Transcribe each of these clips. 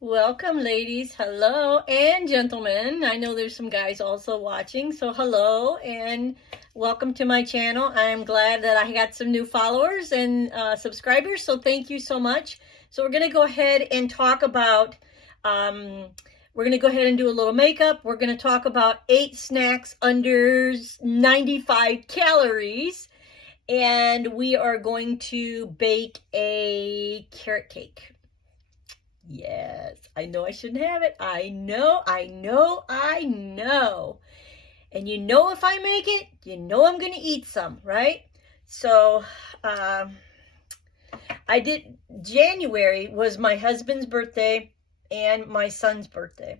Welcome, ladies. Hello, and gentlemen. I know there's some guys also watching, so hello and welcome to my channel. I'm glad that I got some new followers and subscribers, so thank you so much. So we're going to go ahead and talk about, we're going to go ahead and do a little makeup. We're going to talk about 8 snacks under 95 calories, and we are going to bake a carrot cake. Yes, I know I shouldn't have it. I know. And you know if I make it, you know I'm going to eat some, right? So, January was my husband's birthday and my son's birthday.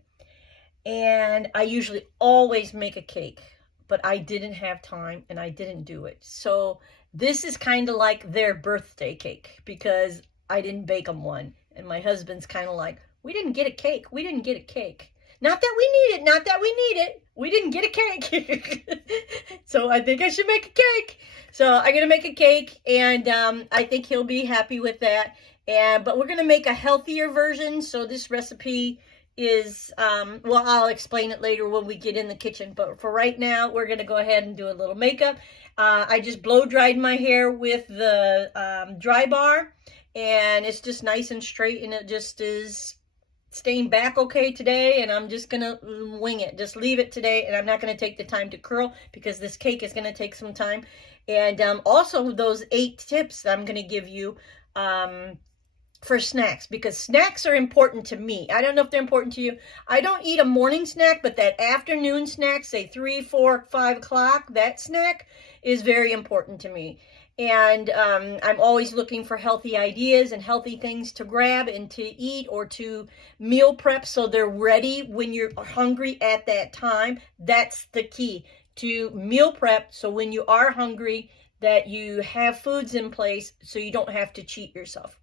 And I usually always make a cake, but I didn't have time and I didn't do it. So this is kind of like their birthday cake because I didn't bake them one. And my husband's kind of like, we didn't get a cake. We didn't get a cake. Not that we need it. Not that we need it. We didn't get a cake. So I think I should make a cake. So I'm going to make a cake. And I think he'll be happy with that. But we're going to make a healthier version. So this recipe is, well, I'll explain it later when we get in the kitchen. But for right now, we're going to go ahead and do a little makeup. I just blow dried my hair with the dry bar. And it's just nice and straight, and it just is staying back okay today. And I'm just going to wing it. Just leave it today, and I'm not going to take the time to curl because this cake is going to take some time. And also those 8 tips that I'm going to give you for snacks, because snacks are important to me. I don't know if they're important to you. I don't eat a morning snack, but that afternoon snack, say 3, 4, 5 o'clock, that snack is very important to me. And I'm always looking for healthy ideas and healthy things to grab and to eat or to meal prep so they're ready when you're hungry at that time. That's the key, to meal prep so when you are hungry that you have foods in place so you don't have to cheat yourself.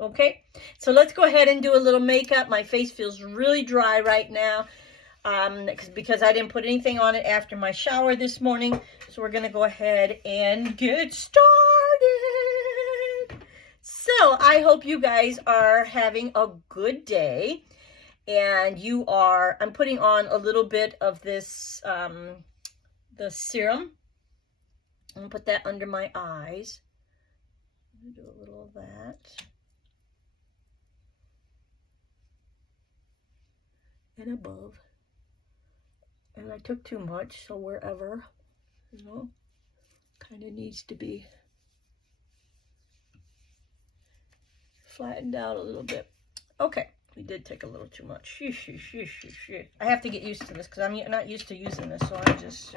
Okay, so let's go ahead and do a little makeup. My face feels really dry right now because I didn't put anything on it after my shower this morning. So we're going to go ahead and get started. So I hope you guys are having a good day. And I'm putting on a little bit of this, the serum. I'm going to put that under my eyes. I'm going to do a little of that. And above. And I took too much, so wherever, kind of needs to be flattened out a little bit. Okay, we did take a little too much. I have to get used to this because I'm not used to using this, so I'm just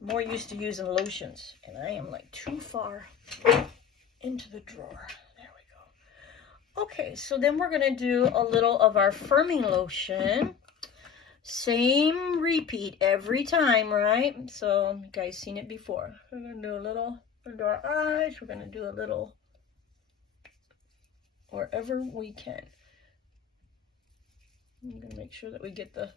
more used to using lotions. And I am like too far into the drawer. There we go. Okay, so then we're going to do a little of our firming lotion. Same repeat every time, right? So you guys seen it before. We're going to do a little under our eyes. We're going to do a little wherever we can. I'm going to make sure that we get the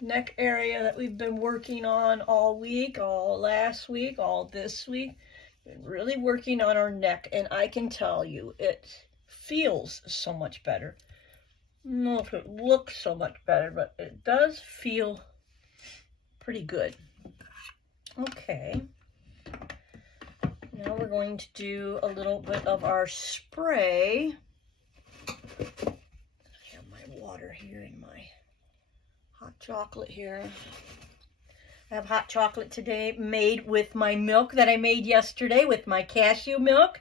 neck area that we've been working on all week, all last week, all this week. Been really working on our neck, and I can tell you it feels so much better. I don't know if it looks so much better, but it does feel pretty good. Okay. Now we're going to do a little bit of our spray. I have my water here and my hot chocolate here. I have hot chocolate today made with my milk that I made yesterday with my cashew milk.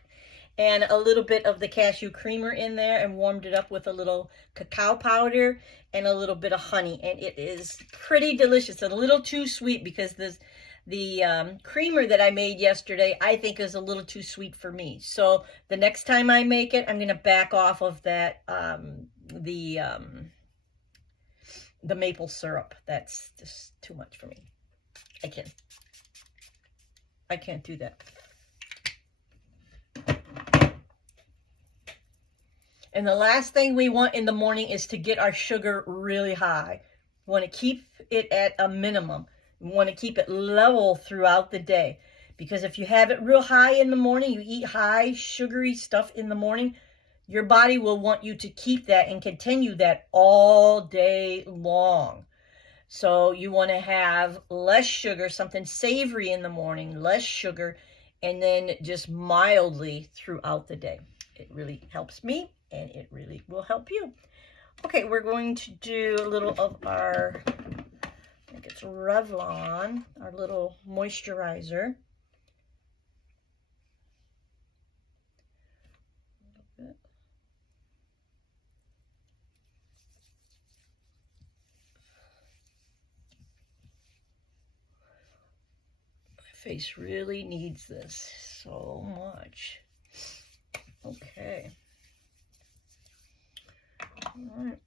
And a little bit of the cashew creamer in there, and warmed it up with a little cacao powder and a little bit of honey. And it is pretty delicious. A little too sweet because the creamer that I made yesterday, I think is a little too sweet for me. So the next time I make it, I'm going to back off of that, the maple syrup. That's just too much for me. I can't do that. And the last thing we want in the morning is to get our sugar really high. We want to keep it at a minimum. We want to keep it level throughout the day. Because if you have it real high in the morning, you eat high sugary stuff in the morning, your body will want you to keep that and continue that all day long. So you want to have less sugar, something savory in the morning, less sugar, and then just mildly throughout the day. It really helps me, and it really will help you. Okay, we're going to do a little of our, I think it's Revlon, our little moisturizer. Face really needs this so much. Okay. All right.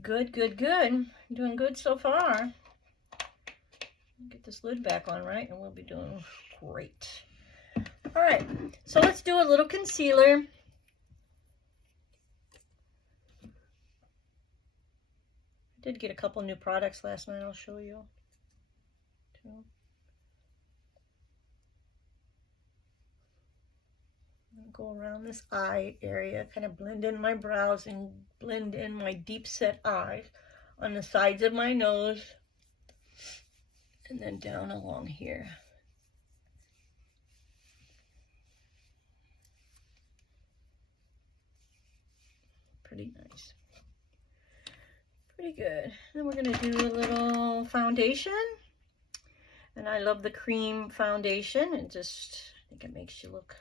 Good, good, good. You're doing good so far. Get this lid back on, right? And we'll be doing great. All right. So let's do a little concealer. I did get a couple new products last night. I'll show you. Go around this eye area, kind of blend in my brows and blend in my deep set eyes on the sides of my nose and then down along here. Pretty nice. Pretty good. Then we're going to do a little foundation. And I love the cream foundation. It just, I think it makes you look,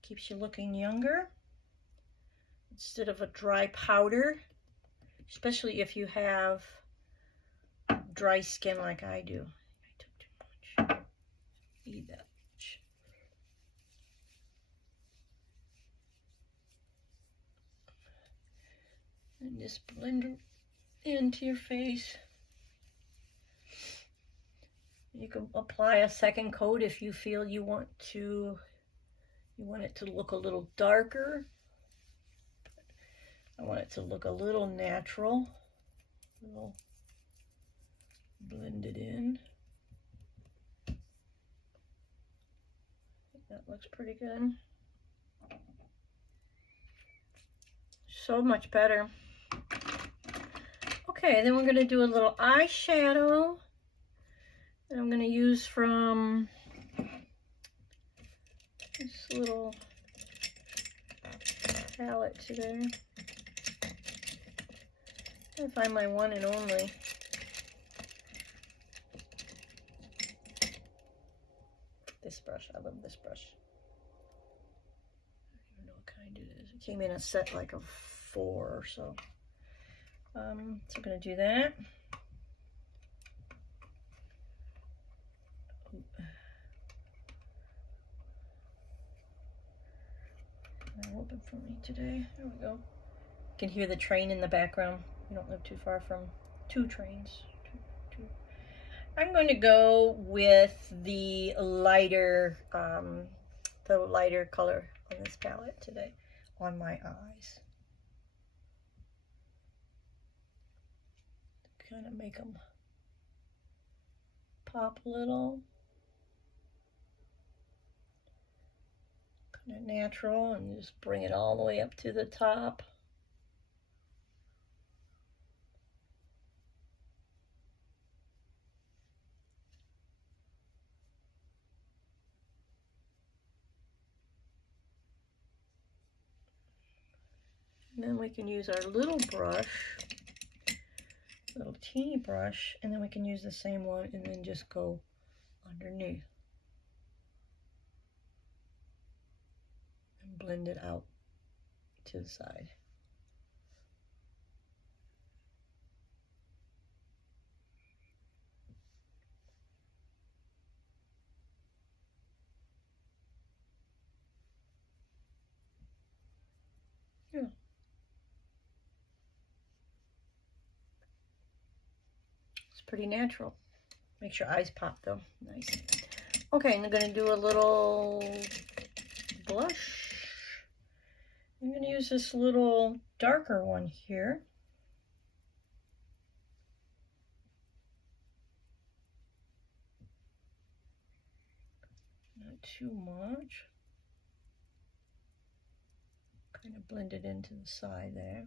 keeps you looking younger instead of a dry powder, especially if you have dry skin like I do. I took too much. Eat that much. And just blend it into your face. You can apply a second coat if you feel you want it to look a little darker. I want it to look a little natural, a little blended in. I think that looks pretty good. So much better. Okay, then we're going to do a little eyeshadow. And I'm going to use from this little palette today. I find my one and only. This brush, I love this brush. I don't even know what kind it is. It came in a set like of 4 or so. So I'm going to do that. Open for me today. There we go. You can hear the train in the background. We don't live too far from 2 trains. Two. I'm going to go with the lighter color on this palette today on my eyes. Kind of make them pop a little. Kind of natural, and just bring it all the way up to the top. And then we can use our little brush, little teeny brush, and then we can use the same one and then just go underneath and blend it out to the side. Yeah. It's pretty natural. Makes your eyes pop though. Nice. Okay, and I'm going to do a little blush. I'm going to use this little darker one here. Not too much. Kind of blend it into the side there.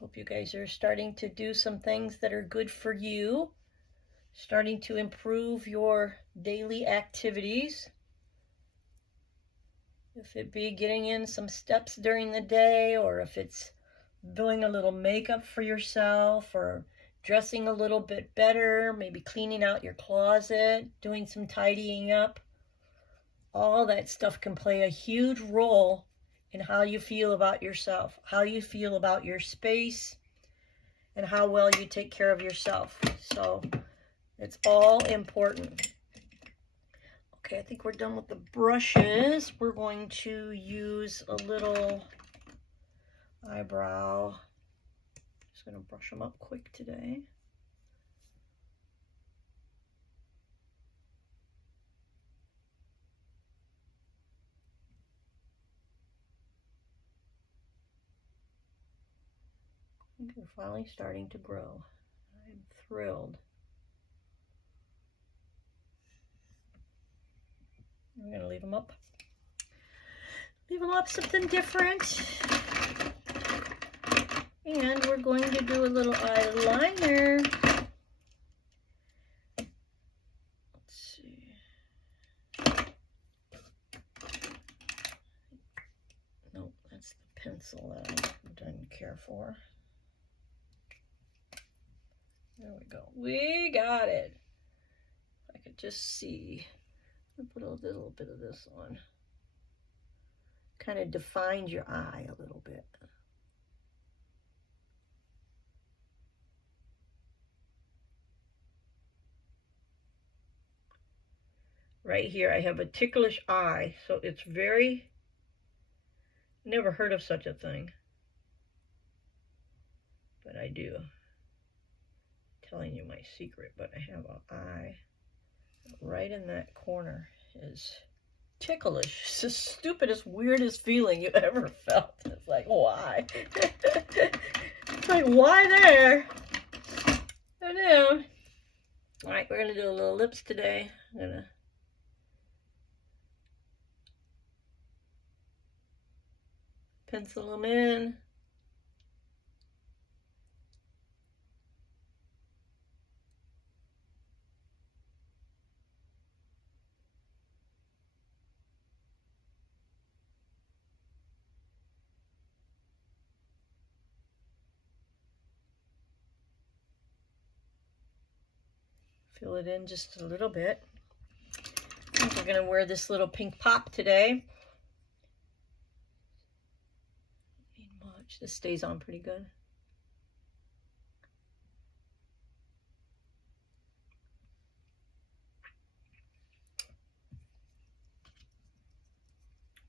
Hope you guys are starting to do some things that are good for you, starting to improve your daily activities. If it be getting in some steps during the day, or if it's doing a little makeup for yourself, or dressing a little bit better, maybe cleaning out your closet, doing some tidying up. All that stuff can play a huge role in how you feel about yourself, how you feel about your space, and how well you take care of yourself. So it's all important. Okay, I think we're done with the brushes. We're going to use a little eyebrow. Just going to brush them up quick today. They're finally starting to grow. I'm thrilled. I'm going to leave them up. Leave them up something different. And we're going to do a little eyeliner. Let's see. Nope, that's the pencil that I didn't care for. There we go. We got it. I could just see. I'll put a little bit of this on. Kind of defines your eye a little bit. Right here, I have a ticklish eye, so it's very, never heard of such a thing, but I do. I'm telling you my secret, but I have an eye right in that corner is ticklish. It's the stupidest, weirdest feeling you ever felt. It's like, why? It's like, why there? I know. All right, we're gonna do a little lips today. I'm gonna pencil them in. Fill it in just a little bit. I think we're gonna wear this little pink pop today. Need much. This stays on pretty good.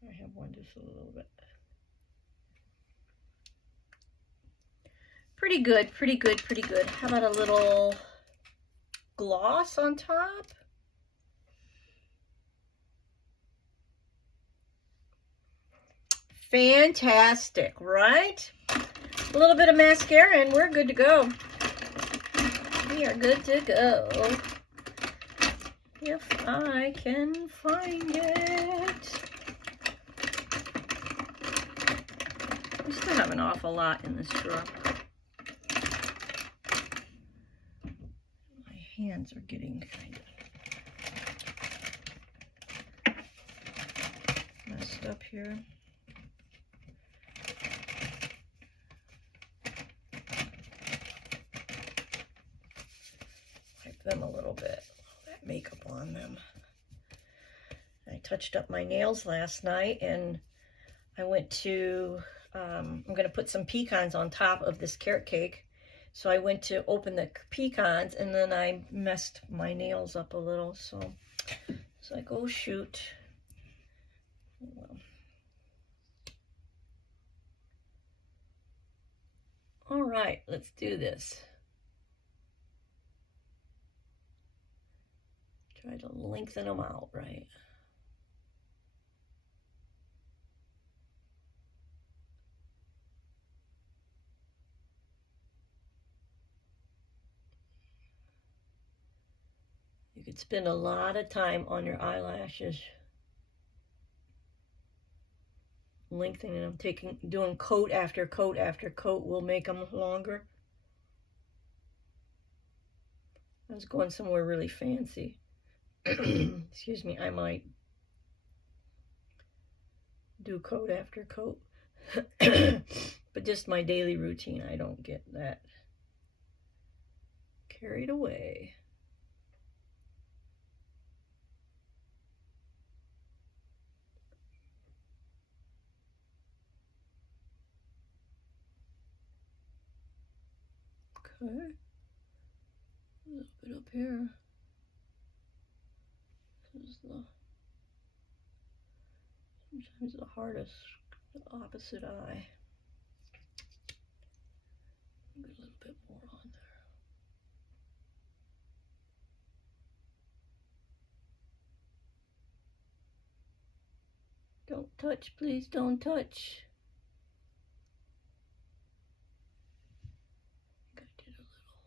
I have one just a little bit. Pretty good, pretty good, pretty good. How about a little gloss on top? Fantastic, right? A little bit of mascara and we're good to go. We are good to go. If I can find it. We still have an awful lot in this drawer. My hands are getting kind of messed up here. Wipe them a little bit. That makeup on them. I touched up my nails last night and I went to, I'm going to put some pecans on top of this carrot cake. So I went to open the pecans and then I messed my nails up a little. So it's like, oh shoot. Well. All right, let's do this. Try to lengthen them out, right? could spend a lot of time on your eyelashes. Lengthening them, doing coat after coat after coat will make them longer. I was going somewhere really fancy. Excuse me, I might do coat after coat. But just my daily routine, I don't get that carried away. Okay, a little bit up here. This is sometimes the hardest, the opposite eye. Get a little bit more on there. Don't touch, please, don't touch. I did a little.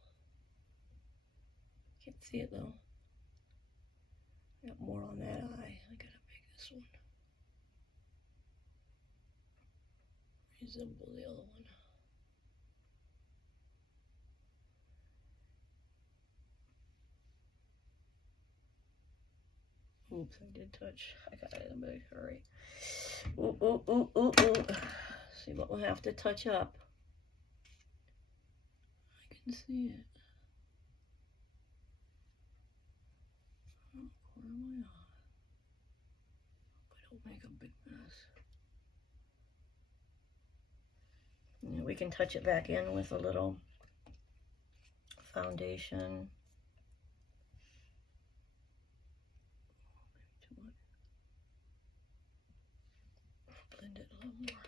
Can't see it though. I got more on that eye. I gotta make this one resemble the other one. Oops, I did touch. I got it in a big hurry. Ooh, ooh, ooh, ooh, ooh. See what we'll have to touch up. I can see it. Oh, corner of my eye. Hope I don't make a big mess. Yeah, we can touch it back in with a little foundation. Blend it a little more.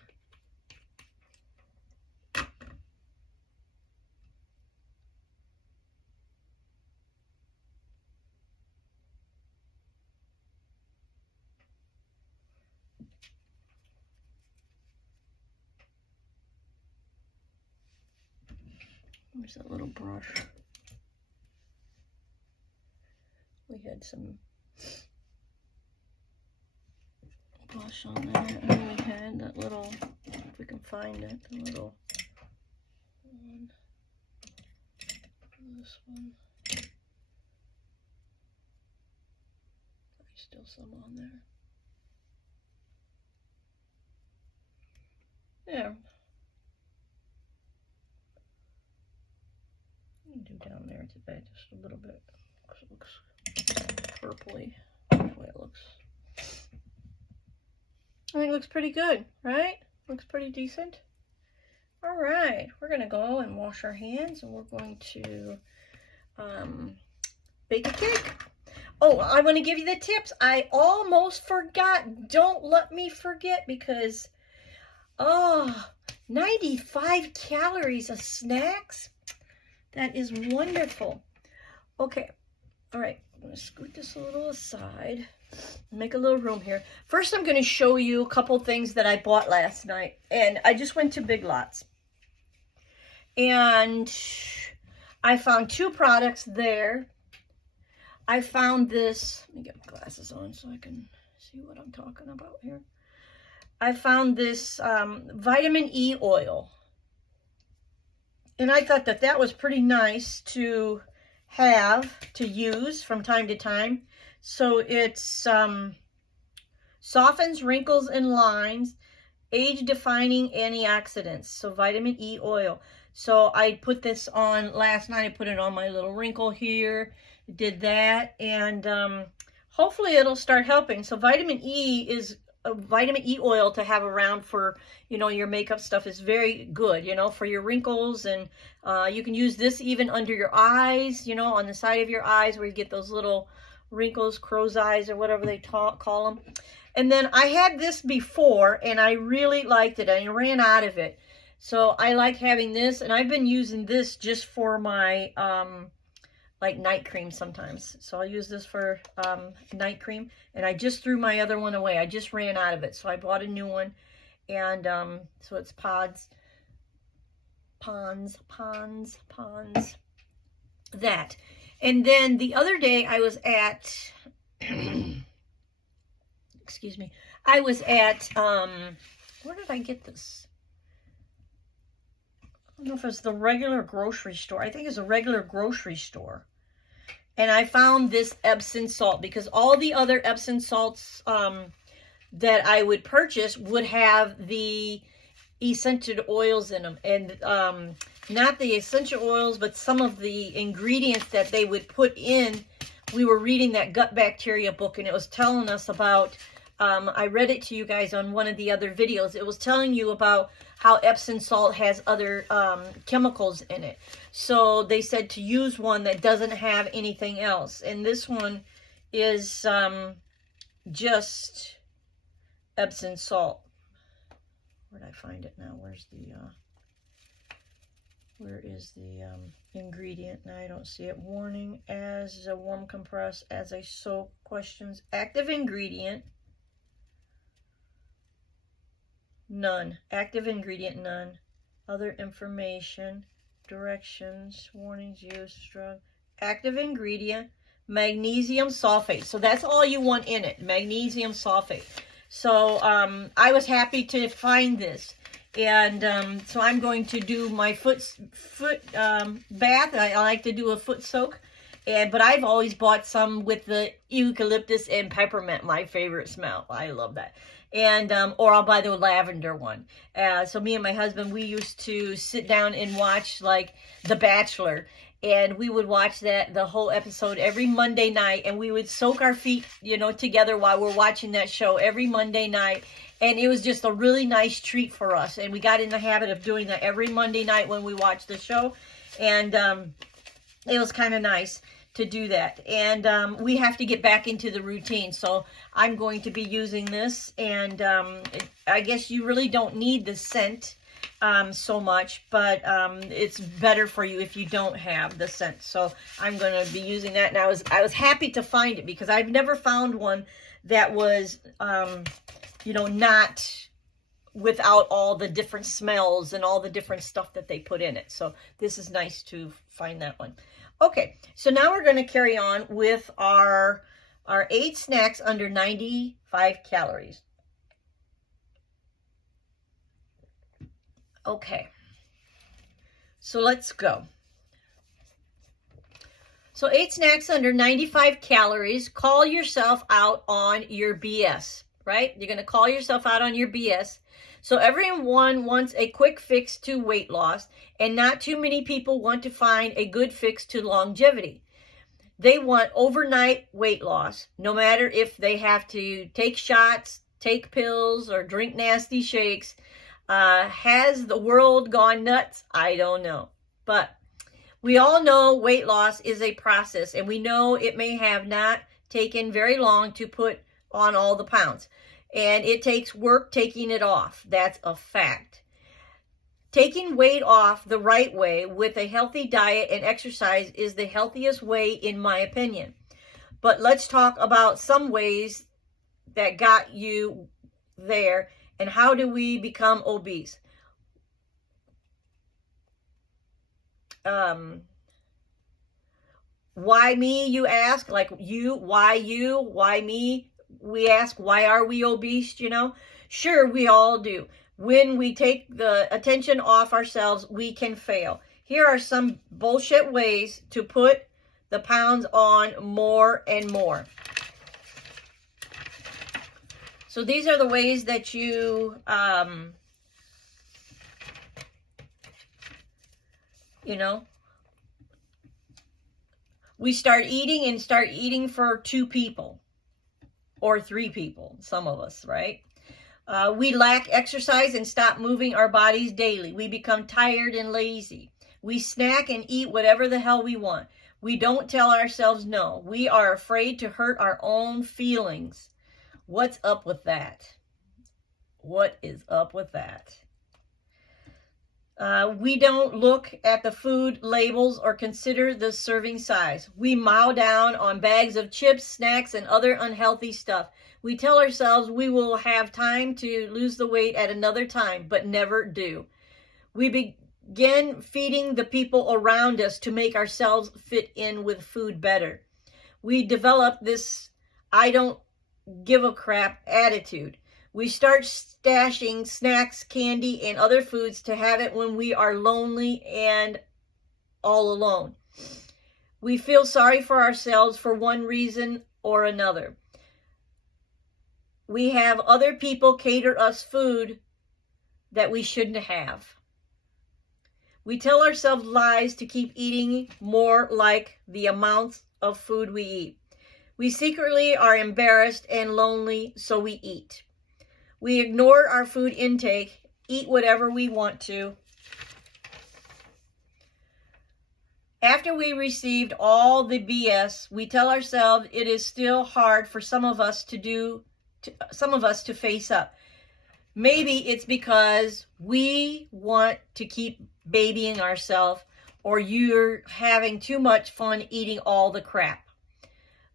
Where's that little brush? We had some blush on there, and we had that little, if we can find it, the little one, this one. There's still some on there. There. Do down there today just a little bit. It looks purpley. That's the way it looks. I think it looks pretty good, right? Looks pretty decent. All right, we're gonna go and wash our hands, and we're going to bake a cake. Oh, I want to give you the tips. I almost forgot. Don't let me forget, because 95 calories of snacks. That is wonderful. Okay, all right, I'm gonna scoot this a little aside, make a little room here. First, I'm gonna show you a couple things that I bought last night, and I just went to Big Lots. And I found two products there. I found this, let me get my glasses on so I can see what I'm talking about here. I found this vitamin E oil. And I thought that that was pretty nice to have, to use from time to time. So it softens wrinkles and lines, age-defying antioxidants. So vitamin E oil. So I put this on last night. I put it on my little wrinkle here. Did that. And hopefully it'll start helping. So vitamin E is a vitamin E oil to have around for, you know, your makeup stuff is very good, you know, for your wrinkles. And you can use this even under your eyes, you know, on the side of your eyes where you get those little wrinkles, crow's eyes, or whatever they call them. And then I had this before, and I really liked it. I ran out of it. So I like having this, and I've been using this just for my like night cream sometimes. So I'll use this for night cream, and I just threw my other one away. I just ran out of it, so I bought a new one. And so it's Ponds, that. And then the other day I was at, excuse me, I was at, where did I get this? I don't know if it's the regular grocery store. I think it's a regular grocery store. And I found this Epsom salt, because all the other Epsom salts that I would purchase would have the essential oils in them. And not the essential oils, but some of the ingredients that they would put in. We were reading that gut bacteria book, and it was telling us about, I read it to you guys on one of the other videos. It was telling you about how Epsom salt has other chemicals in it. So they said to use one that doesn't have anything else. And this one is just Epsom salt. Where did I find it now? Where is the ingredient? Now I don't see it. Warning, as a warm compress, as a soak, questions. Active ingredient, none. Active ingredient, none. Other information, directions, warnings, use, drug. Active ingredient, magnesium sulfate. So that's all you want in it, magnesium sulfate. So I was happy to find this. And so I'm going to do my foot bath. I like to do a foot soak. But I've always bought some with the eucalyptus and peppermint, my favorite smell. I love that. And or I'll buy the lavender one. So me and my husband, we used to sit down and watch like The Bachelor. And we would watch the whole episode every Monday night. And we would soak our feet, you know, together while we're watching that show every Monday night. And it was just a really nice treat for us. And we got in the habit of doing that every Monday night when we watched the show. And it was kind of nice to do that. And we have to get back into the routine. So I'm going to be using this. And I guess you really don't need the scent so much. But it's better for you if you don't have the scent. So I'm going to be using that. And I was happy to find it, because I've never found one that was... you know, not without all the different smells and all the different stuff that they put in it. So this is nice to find that one. Okay, so now we're going to carry on with our 8 snacks under 95 calories. Okay, so let's go. So 8 snacks under 95 calories. Call yourself out on your BS. Right? You're going to call yourself out on your BS. So everyone wants a quick fix to weight loss, and not too many people want to find a good fix to longevity. They want overnight weight loss, no matter if they have to take shots, take pills, or drink nasty shakes. Has the world gone nuts? I don't know. But we all know weight loss is a process, and we know it may have not taken very long to put on all the pounds. And it takes work taking it off. That's a fact. Taking weight off the right way with a healthy diet and exercise is the healthiest way, in my opinion. But let's talk about some ways that got you there, and how do we become obese? Why me, you ask? Like why me? We ask, why are we obese, you know? Sure, we all do. When we take the attention off ourselves, we can fail. Here are some bullshit ways to put the pounds on more and more. So these are the ways that you, you know, we start eating for 2 people. Or 3 people, some of us, right? We lack exercise and stop moving our bodies daily. We become tired and lazy. We snack and eat whatever the hell we want. We don't tell ourselves no. We are afraid to hurt our own feelings. What's up with that? What is up with that? We don't look at the food labels or consider the serving size. We mow down on bags of chips, snacks, and other unhealthy stuff. We tell ourselves we will have time to lose the weight at another time, but never do. We again, feeding the people around us to make ourselves fit in with food better. We develop this I don't give a crap attitude. We start stashing snacks, candy, and other foods to have it when we are lonely and all alone. We feel sorry for ourselves for one reason or another. We have other people cater us food that we shouldn't have. We tell ourselves lies to keep eating more like the amounts of food we eat. We secretly are embarrassed and lonely, so we eat. We ignore our food intake, eat whatever we want to. After we received all the BS, we tell ourselves it is still hard for some of us to face up. Maybe it's because we want to keep babying ourselves, or you're having too much fun eating all the crap.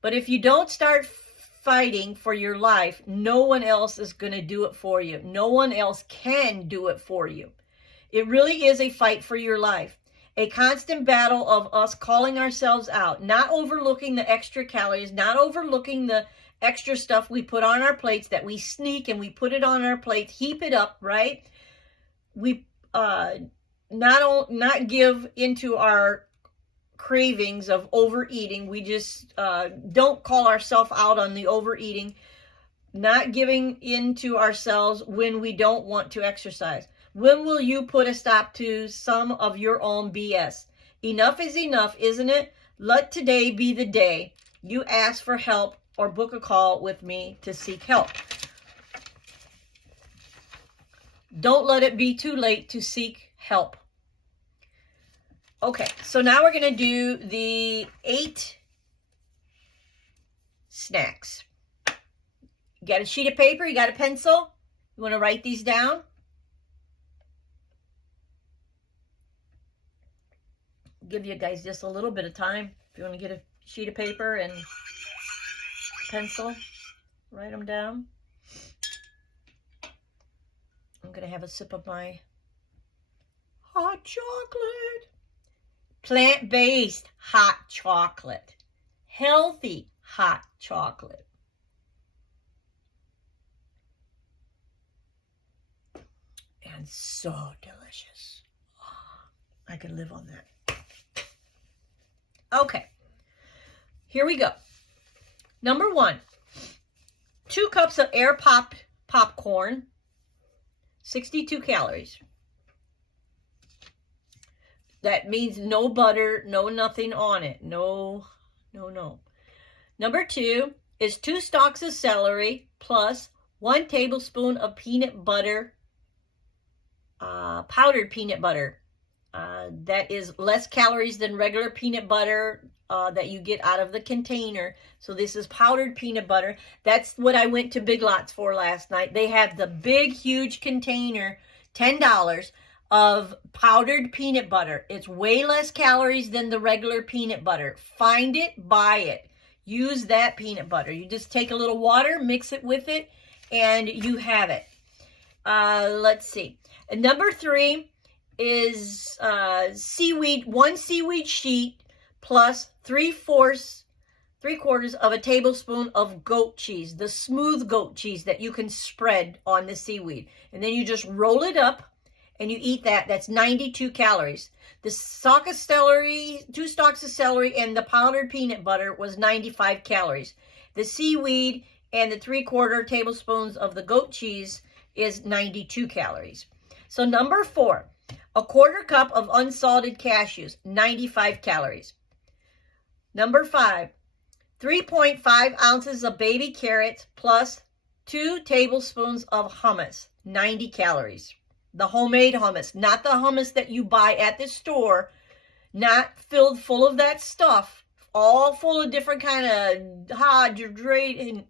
But if you don't start fighting for your life, no one else is going to do it for you. No one else can do it for you. It really is a fight for your life. A constant battle of us calling ourselves out, not overlooking the extra calories, not overlooking the extra stuff we put on our plates that we sneak and we put it on our plates, heap it up, right? We not give into our cravings of overeating. We just don't call ourselves out on the overeating, not giving into ourselves when we don't want to exercise. When will you put a stop to some of your own BS? Enough is enough, isn't it? Let today be the day you ask for help or book a call with me to seek help. Don't let it be too late to seek help. Okay, so now we're going to do the 8 snacks. You got a sheet of paper? You got a pencil? You want to write these down? Give you guys just a little bit of time. If you want to get a sheet of paper and pencil, write them down. I'm going to have a sip of my hot chocolate. Plant-based hot chocolate. Healthy hot chocolate. And so delicious. I could live on that. Okay, here we go. Number 1, 2 cups of air-popped popcorn, 62 calories. That means no butter, no nothing on it. No. Number 2 is 2 stalks of celery plus 1 tablespoon of peanut butter, powdered peanut butter. That is less calories than regular peanut butter that you get out of the container. So this is powdered peanut butter. That's what I went to Big Lots for last night. They have the big, huge container, $10, of powdered peanut butter. It's way less calories than the regular peanut butter. Find it, buy it. Use that peanut butter. You just take a little water, mix it with it, and you have it. Let's see. And number 3 is seaweed, 1 seaweed sheet plus 3/4 of a tablespoon of goat cheese, the smooth goat cheese that you can spread on the seaweed. And then you just roll it up and you eat that. That's 92 calories. The stalk of celery, 2 stalks of celery and the powdered peanut butter was 95 calories. The seaweed and the 3/4 tablespoons of the goat cheese is 92 calories. So number 4, a 1/4 cup of unsalted cashews, 95 calories. Number 5, 3.5 ounces of baby carrots plus 2 tablespoons of hummus, 90 calories. The homemade hummus, not the hummus that you buy at the store, not filled full of that stuff, all full of different kind of dehydrated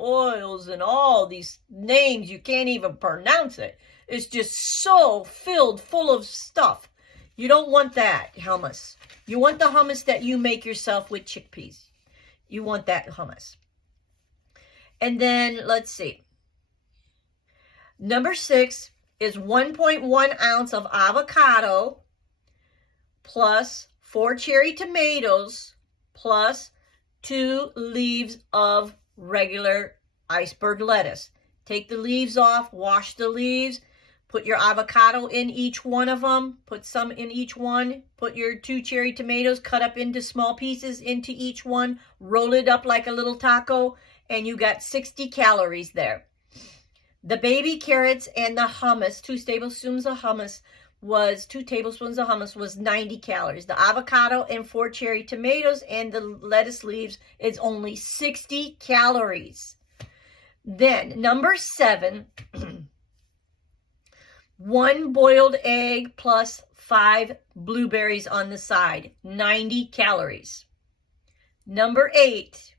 oils and all these names you can't even pronounce it. It's just so filled full of stuff. You don't want that hummus. You want the hummus that you make yourself with chickpeas. You want that hummus. And then, let's see. Number 6, is 1.1 ounce of avocado plus 4 cherry tomatoes plus 2 leaves of regular iceberg lettuce. Take the leaves off, wash the leaves, put your avocado in each one of them, put some in each one, put your 2 cherry tomatoes cut up into small pieces into each one, roll it up like a little taco, and you got 60 calories there. The baby carrots and the hummus, 2 tablespoons of hummus was 90 calories. The avocado and 4 cherry tomatoes and the lettuce leaves is only 60 calories. Then number 7, 1 boiled egg plus 5 blueberries on the side, 90 calories. Number 8,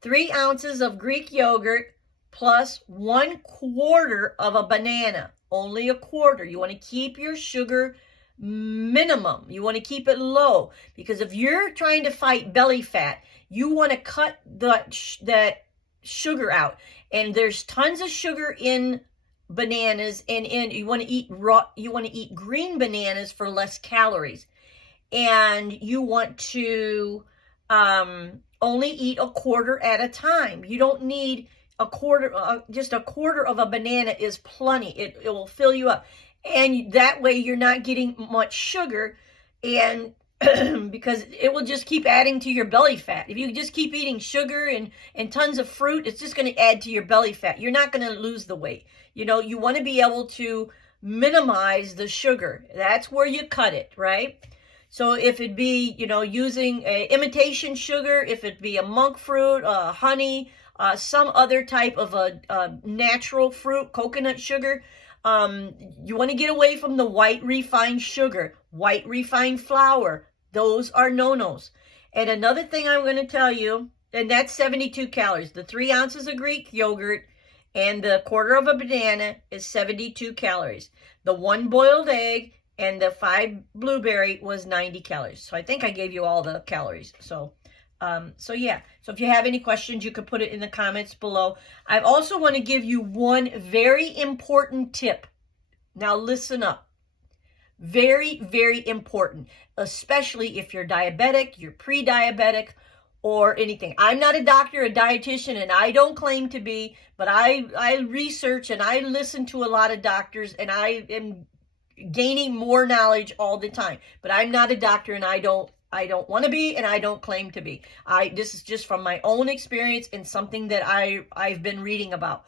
3 ounces of Greek yogurt plus 1/4 of a banana, only a quarter. You want to keep your sugar minimum. You want to keep it low, because if you're trying to fight belly fat, you want to cut that sugar out. And there's tons of sugar in bananas, and you want to eat green bananas for less calories. And you want to only eat a quarter at a time. You don't need a quarter, just a quarter of a banana is plenty. It will fill you up. And that way you're not getting much sugar, and because it will just keep adding to your belly fat. If you just keep eating sugar and tons of fruit, it's just going to add to your belly fat. You're not going to lose the weight. You know, you want to be able to minimize the sugar. That's where you cut it, right? So if it be, you know, using imitation sugar, if it be a monk fruit, honey, some other type of a natural fruit, coconut sugar, you want to get away from the white refined sugar, white refined flour. Those are no-nos. And another thing I'm going to tell you, and that's 72 calories. The 3 ounces of Greek yogurt and the quarter of a banana is 72 calories. The 1 boiled egg and the 5 blueberry was 90 calories. So I think I gave you all the calories. So yeah. So if you have any questions, you can put it in the comments below. I also want to give you one very important tip. Now listen up. Very, very important, especially if you're diabetic, you're pre-diabetic, or anything. I'm not a doctor, a dietitian, and I don't claim to be, but I research and I listen to a lot of doctors, and I am gaining more knowledge all the time. But I'm not a doctor, and I don't want to be, and I don't claim to be. This is just from my own experience and something that I've been reading about.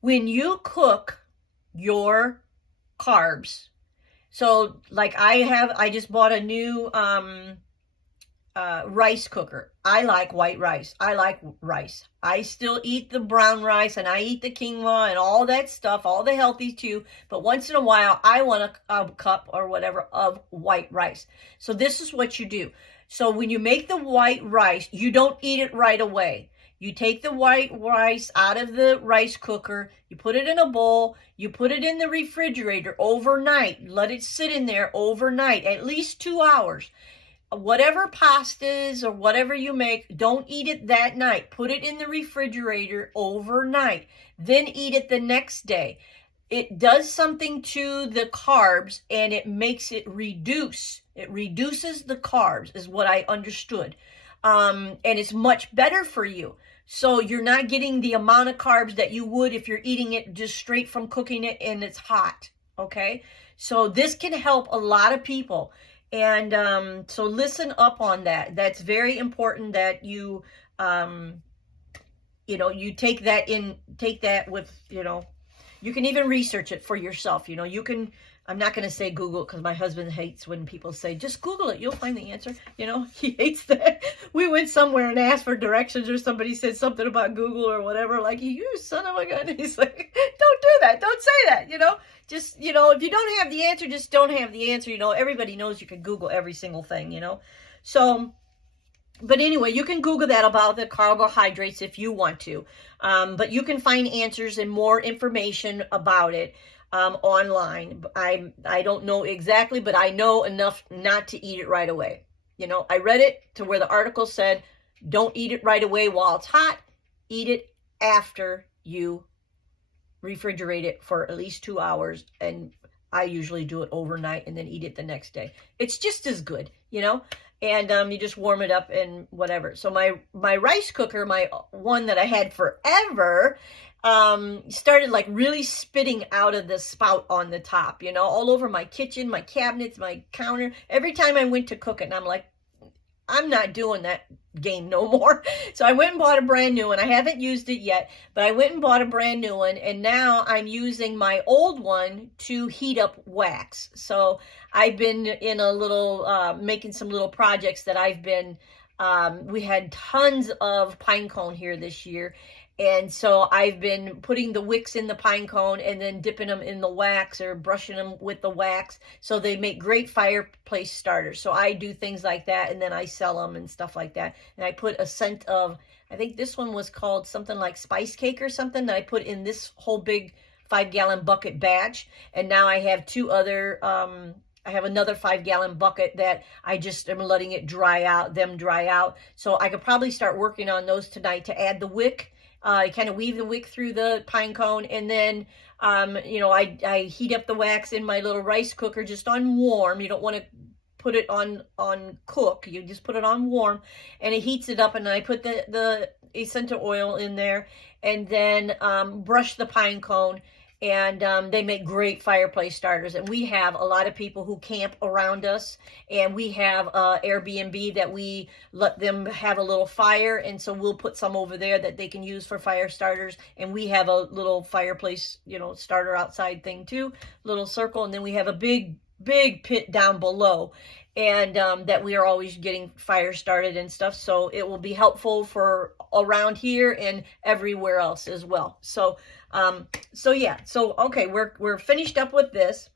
When you cook your carbs, so like I just bought a new rice cooker. I like white rice. I like rice. I still eat the brown rice, and I eat the quinoa and all that stuff, all the healthy too. But once in a while, I want a cup or whatever of white rice. So this is what you do. So when you make the white rice, you don't eat it right away. You take the white rice out of the rice cooker, you put it in a bowl, you put it in the refrigerator overnight. Let it sit in there overnight, at least 2 hours. Whatever pastas or whatever you make, don't eat it that night. Put it in the refrigerator overnight. Then eat it the next day. It does something to the carbs, and it makes it reduce. It reduces the carbs, is what I understood. And it's much better for you. So you're not getting the amount of carbs that you would if you're eating it just straight from cooking it and it's hot. Okay? So this can help a lot of people. And so listen up on that. That's very important that you, you take that with, you can even research it for yourself. You can, I'm not going to say Google, because my husband hates when people say, just Google it, you'll find the answer. He hates that. We went somewhere and asked for directions, or somebody said something about Google or whatever, like, you son of a gun. He's like, don't do that. Don't say that, Just, if you don't have the answer, just don't have the answer. Everybody knows you can Google every single thing, So, but anyway, you can Google that about the carbohydrates if you want to. But you can find answers and more information about it online. I don't know exactly, but I know enough not to eat it right away. I read it to where the article said, don't eat it right away while it's hot. Eat it after you refrigerate it for at least 2 hours, and I usually do it overnight and then eat it the next day. It's just as good, you know? And you just warm it up and whatever. So my rice cooker, my one that I had forever, started like really spitting out of the spout on the top, you know, all over my kitchen, my cabinets, my counter. Every time I went to cook it, and I'm like, I'm not doing that game no more. So I went and bought a brand new one. I haven't used it yet, but I went and bought a brand new one, and now I'm using my old one to heat up wax. So I've been in a little, making some little projects that I've been, we had tons of pine cone here this year. And so I've been putting the wicks in the pine cone and then dipping them in the wax or brushing them with the wax. So they make great fireplace starters. So I do things like that, and then I sell them and stuff like that. And I put a scent of, I think this one was called something like spice cake or something, that I put in this whole big 5-gallon bucket batch. And now I have two other, I have another 5-gallon bucket that I just am letting it dry out, So I could probably start working on those tonight to add the wick. I kind of weave the wick through the pine cone, and then, you know, I heat up the wax in my little rice cooker just on warm. You don't want to put it on cook. You just put it on warm, and it heats it up, and I put the essential oil in there, and then brush the pine cone. And they make great fireplace starters. And we have a lot of people who camp around us, and we have Airbnb that we let them have a little fire, and so we'll put some over there that they can use for fire starters. And we have a little fireplace, you know, starter outside thing too, little circle. And then we have a big pit down below, and that we are always getting fire started and stuff. So it will be helpful for around here and everywhere else as well. So yeah, so okay, we're finished up with this.